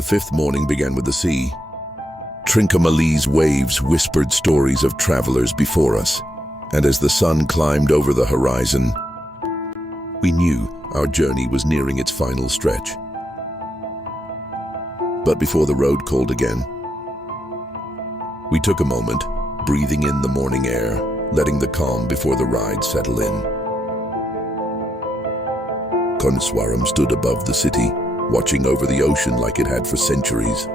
The fifth morning began with the sea. Trincomalee's waves whispered stories of travelers before us, and as the sun climbed over the horizon, we knew our journey was nearing its final stretch. But before the road called again, we took a moment, breathing in the morning air, letting the calm before the ride settle in. Koneswaram stood above the city, watching over the ocean like it had for centuries.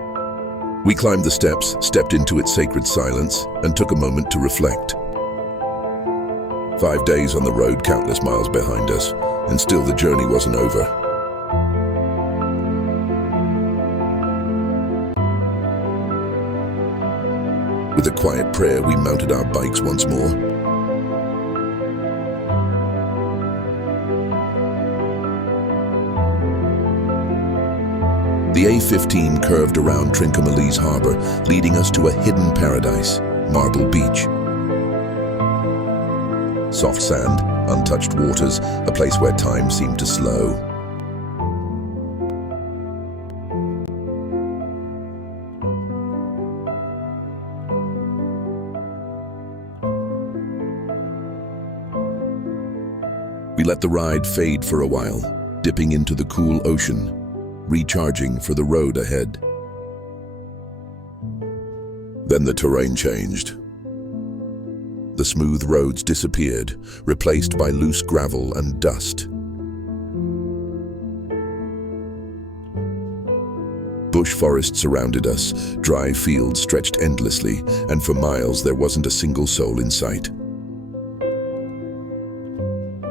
We climbed the steps, stepped into its sacred silence, and took a moment to reflect. 5 days on the road, countless miles behind us, and still the journey wasn't over. With a quiet prayer, we mounted our bikes once more. The A15 curved around Trincomalee's harbor, leading us to a hidden paradise, Marble Beach. Soft sand, untouched waters, a place where time seemed to slow. We let the ride fade for a while, dipping into the cool ocean, recharging for the road ahead. Then the terrain changed. The smooth roads disappeared, replaced by loose gravel and dust. Bush forest surrounded us, dry fields stretched endlessly, and for miles there wasn't a single soul in sight.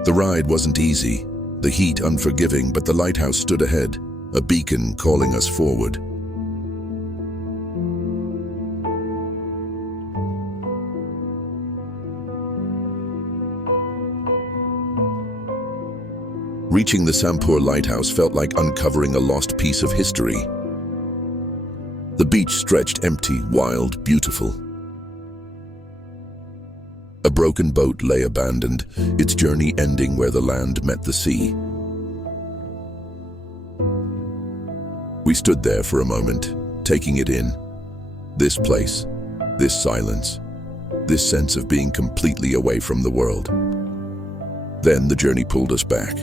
The ride wasn't easy, the heat unforgiving, but the lighthouse stood ahead, a beacon calling us forward. Reaching the Sampur lighthouse felt like uncovering a lost piece of history. The beach stretched empty, wild, beautiful. A broken boat lay abandoned, its journey ending where the land met the sea. We stood there for a moment, taking it in. This place, this silence, this sense of being completely away from the world. Then the journey pulled us back.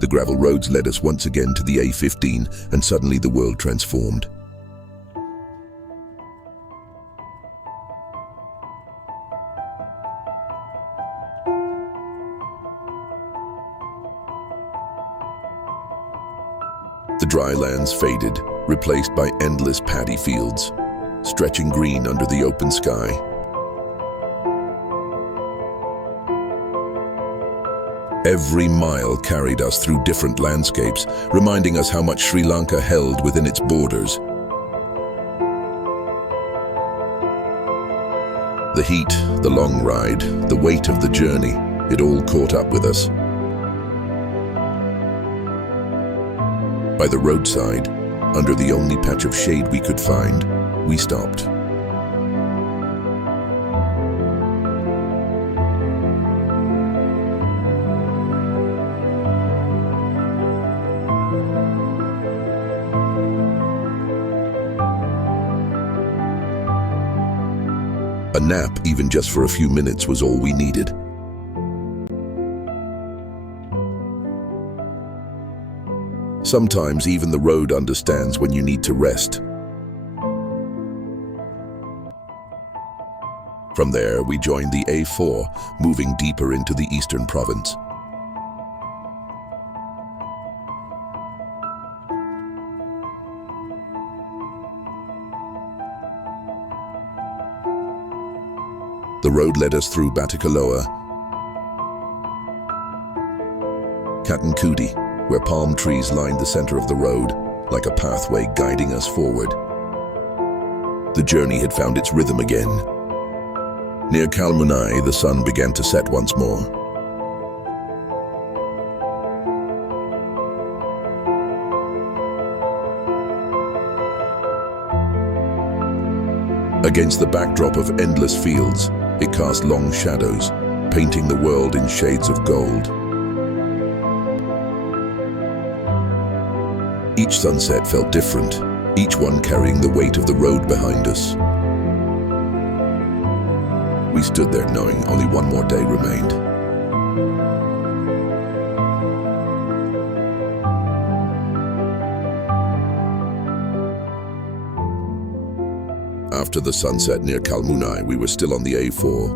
The gravel roads led us once again to the A15, and suddenly the world transformed. The dry lands faded, replaced by endless paddy fields, stretching green under the open sky. Every mile carried us through different landscapes, reminding us how much Sri Lanka held within its borders. The heat, the long ride, the weight of the journey, it all caught up with us. By the roadside, under the only patch of shade we could find, we stopped. A nap, even just for a few minutes, was all we needed. Sometimes even the road understands when you need to rest. From there, we joined the A4, moving deeper into the eastern province. The road led us through Batikaloa, Katankudi, where palm trees lined the center of the road, like a pathway guiding us forward. The journey had found its rhythm again. Near Kalmunai, the sun began to set once more. Against the backdrop of endless fields, it cast long shadows, painting the world in shades of gold. Each sunset felt different, each one carrying the weight of the road behind us. We stood there knowing only one more day remained. After the sunset near Kalmunai, we were still on the A4.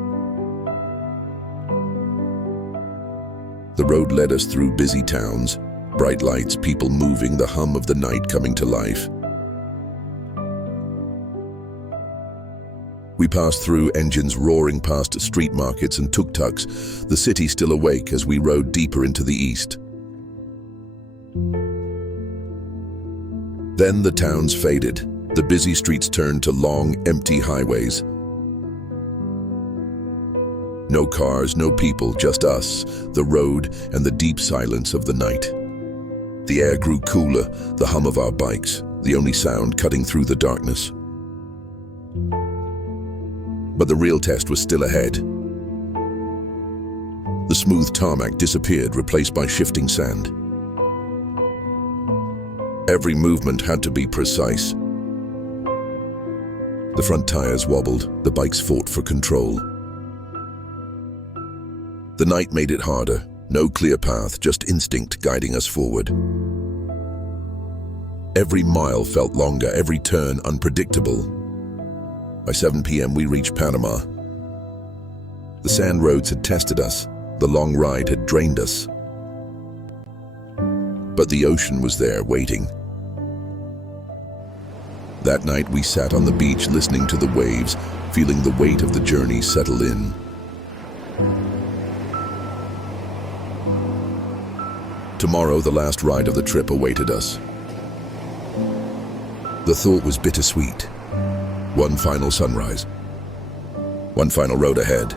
The road led us through busy towns, bright lights, people moving, the hum of the night coming to life. We passed through, engines roaring past street markets and tuk-tuks, the city still awake as we rode deeper into the east. Then the towns faded. The busy streets turned to long, empty highways. No cars, no people, just us, the road, and the deep silence of the night. The air grew cooler, the hum of our bikes, the only sound cutting through the darkness. But the real test was still ahead. The smooth tarmac disappeared, replaced by shifting sand. Every movement had to be precise. The front tires wobbled, the bikes fought for control. The night made it harder. No clear path, just instinct guiding us forward. Every mile felt longer, every turn unpredictable. By 7 p.m. we reached Panama. The sand roads had tested us. The long ride had drained us. But the ocean was there, waiting. That night we sat on the beach listening to the waves, feeling the weight of the journey settle in. Tomorrow, the last ride of the trip awaited us. The thought was bittersweet. One final sunrise. One final road ahead.